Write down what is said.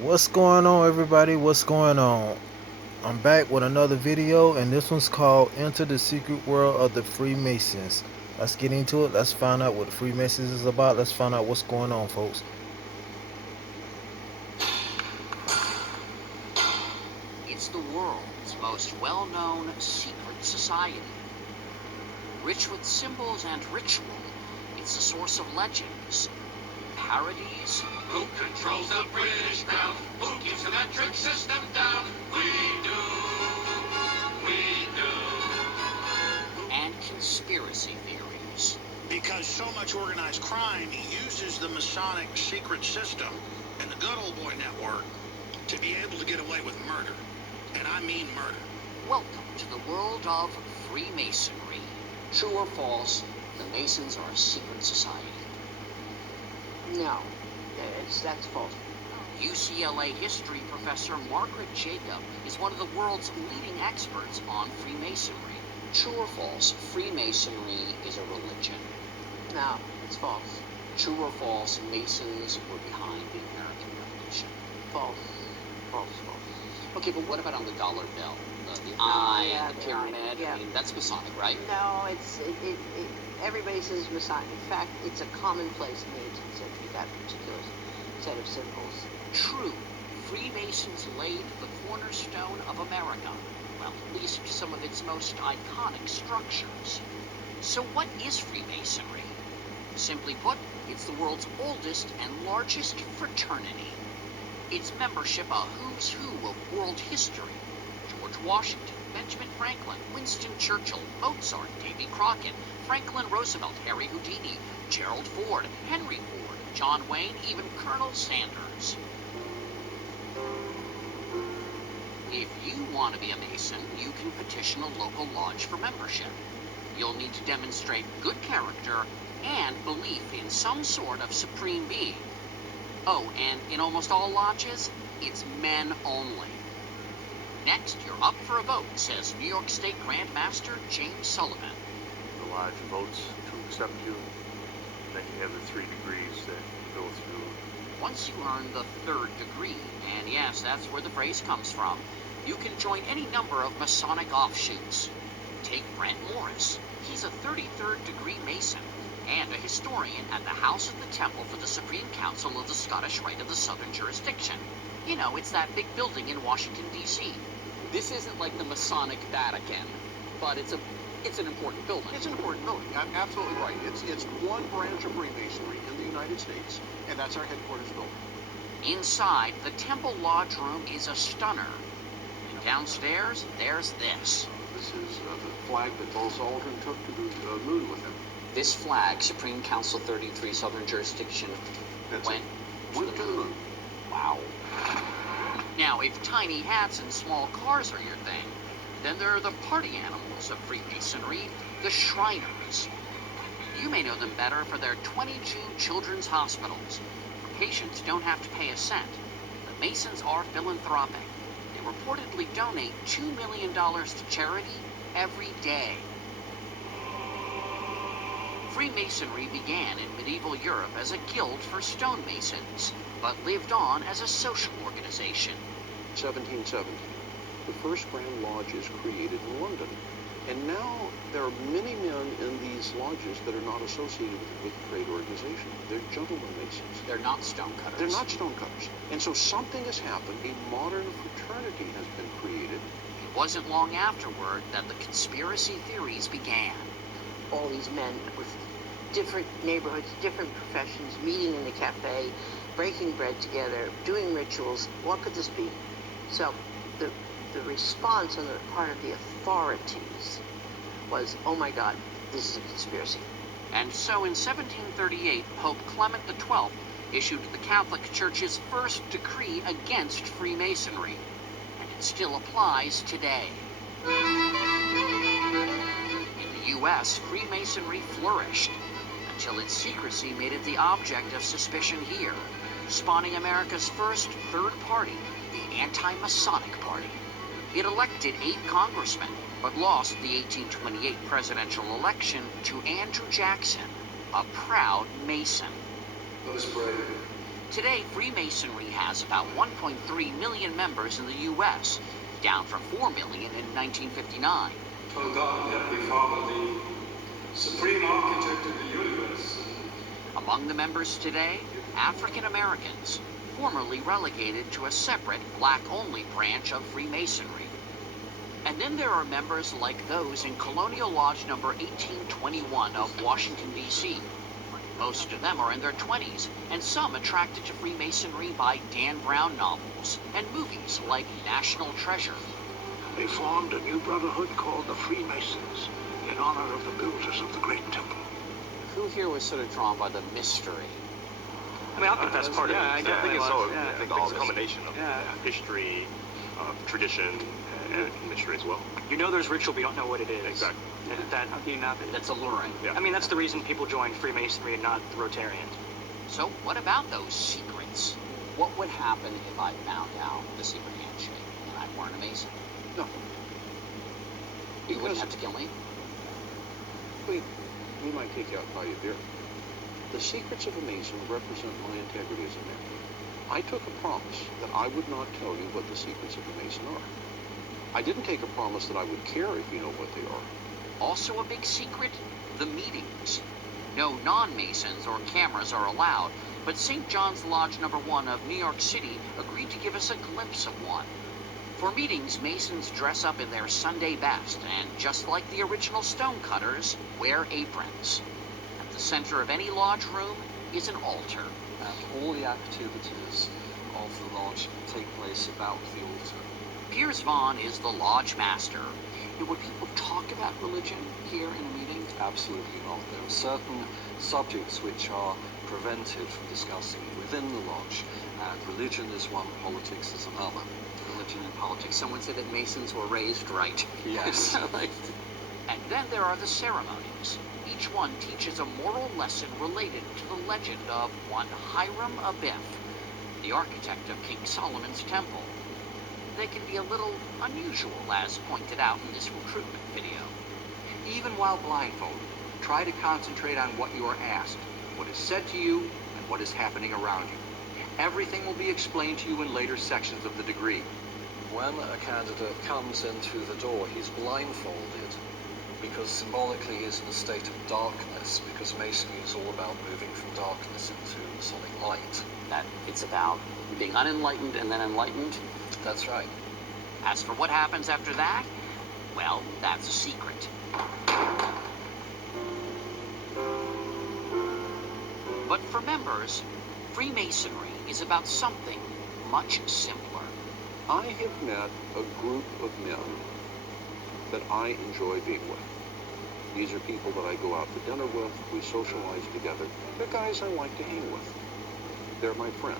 What's going on, everybody? What's going on? I'm back with another video, and this one's called Enter the Secret World of the Freemasons. Let's get into it. Let's find out what the Freemasons is about. Let's find out what's going on, folks. It's the world's most well-known secret society. Rich with symbols and ritual, it's a source of legends, parodies, Who controls the British crown? Who keeps the metric system down? We do. We do. and conspiracy theories. Because so much organized crime uses the Masonic secret system and the good old boy network to be able to get away with murder. And I mean murder. Welcome to the world of Freemasonry. True or false, the Masons are a secret society. No, that's false. UCLA history professor Margaret Jacob is one of the world's leading experts on Freemasonry. True or false, Freemasonry is a religion. No, it's false. True or false, Masons were behind the American Revolution. False. False. False. Okay, but what about on the dollar bill? The eye yeah, and the the pyramid? eye, yeah. I mean, that's Masonic, right? No, everybody says Masonic. In fact, it's a commonplace in the 18th century, that particular set of symbols. True. Freemasons laid the cornerstone of America. Well, at least some of its most iconic structures. So what is Freemasonry? Simply put, it's the world's oldest and largest fraternity. Its membership a who's who of world history. George Washington, Benjamin Franklin, Winston Churchill, Mozart, Davy Crockett, Franklin Roosevelt, Harry Houdini, Gerald Ford, Henry Ford, John Wayne, even Colonel Sanders. If you want to be a Mason, you can petition a local lodge for membership. You'll need to demonstrate good character and belief in some sort of supreme being. Oh, and in almost all lodges, it's men only. Next, you're up for a vote, says New York State Grand Master James Sullivan. The lodge votes to accept you. Then you have the 3 degrees that you go through. Once you earn the 3rd degree, and yes, that's where the phrase comes from, you can join any number of Masonic offshoots. Take Brent Morris. He's a 33rd degree Mason and a historian at the House of the Temple for the Supreme Council of the Scottish Rite of the Southern Jurisdiction. You know, it's that big building in Washington, D.C. This isn't like the Masonic Vatican, but it's an important building. It's an important building. I'm absolutely right. It's one branch of Freemasonry in the United States, and that's our headquarters building. Inside, the Temple Lodge room is a stunner. And downstairs, there's this. This is the flag that Buzz Aldrin took to the moon with him. This flag, Supreme Council 33 Southern Jurisdiction, That's went it. Went to the moon. Wow. Now, if tiny hats and small cars are your thing, then there are the party animals of Freemasonry, the Shriners. You may know them better for their 22 children's hospitals, where patients don't have to pay a cent. The Masons are philanthropic. They reportedly donate $2 million to charity every day. Freemasonry began in medieval Europe as a guild for stonemasons, but lived on as a social organization. 1770. The first Grand Lodge is created in London. And now there are many men in these lodges that are not associated with the trade organization. They're gentlemen Masons. They're not stonecutters. They're not stonecutters. And so something has happened. A modern fraternity has been created. It wasn't long afterward that the conspiracy theories began. All these men with different neighborhoods, different professions, meeting in the cafe, breaking bread together, doing rituals. What could this be? So the response on the part of the authorities was, oh my God, this is a conspiracy. And so in 1738, Pope Clement XII issued the Catholic Church's first decree against Freemasonry, and it still applies today. In the U.S., Freemasonry flourished until its secrecy made it the object of suspicion here, spawning America's first third party, the Anti-Masonic Party. It elected 8 congressmen, but lost the 1828 presidential election to Andrew Jackson, a proud Mason. Let us pray. Today, Freemasonry has about 1.3 million members in the U.S., down from 4 million in 1959. Oh God, Heavenly Father, the supreme architect of the universe. Among the members today, African Americans, formerly relegated to a separate black-only branch of Freemasonry. And then there are members like those in Colonial Lodge number 1821 of Washington, D.C. Most of them are in their 20s, and some attracted to Freemasonry by Dan Brown novels and movies like National Treasure. They formed a new brotherhood called the Freemasons in honor of the builders of the Great Temple. Who here was sort of drawn by the mystery? I mean, I think that's part of it. I think it's all. I think it's a combination of history, tradition, and mystery as well. You know there's ritual, but you don't know what it is. Exactly. That's alluring. Yeah. I mean, that's the reason people join Freemasonry and not the Rotarians. So what about those secrets? What would happen if I found out the secret handshake and I weren't a Mason? Nothing. You wouldn't have to kill me? We might take you out and buy you a beer. The secrets of a Mason represent my integrity as a man. I took a promise that I would not tell you what the secrets of a Mason are. I didn't take a promise that I would care if you know what they are. Also a big secret, the meetings. No non-Masons or cameras are allowed, but St. John's Lodge number 1 of New York City agreed to give us a glimpse of one. For meetings, Masons dress up in their Sunday best, and just like the original stonecutters, wear aprons. At the center of any lodge room is an altar. And all the activities of the lodge take place about the altar. Piers Vaughn is the lodge master. Would people talk about religion here in a meeting? Absolutely not. There are certain subjects which are prevented from discussing within the lodge, and religion is one, politics is another. Religion and politics. Someone said that Masons were raised right. Yes. And then there are the ceremonies. Each one teaches a moral lesson related to the legend of one Hiram Abiff, the architect of King Solomon's Temple. They can be a little unusual, as pointed out in this recruitment video. Even while blindfolded, try to concentrate on what you are asked, what is said to you, and what is happening around you. Everything will be explained to you in later sections of the degree. When a candidate comes into the door, he's blindfolded because symbolically he's in a state of darkness, because Masonry is all about moving from darkness into solid light. That it's about being unenlightened and then enlightened? That's right. As for what happens after that, well, that's a secret. But for members, Freemasonry is about something much simpler. I have met a group of men that I enjoy being with. These are people that I go out to dinner with, we socialize together. They're guys I like to hang with. They're my friends.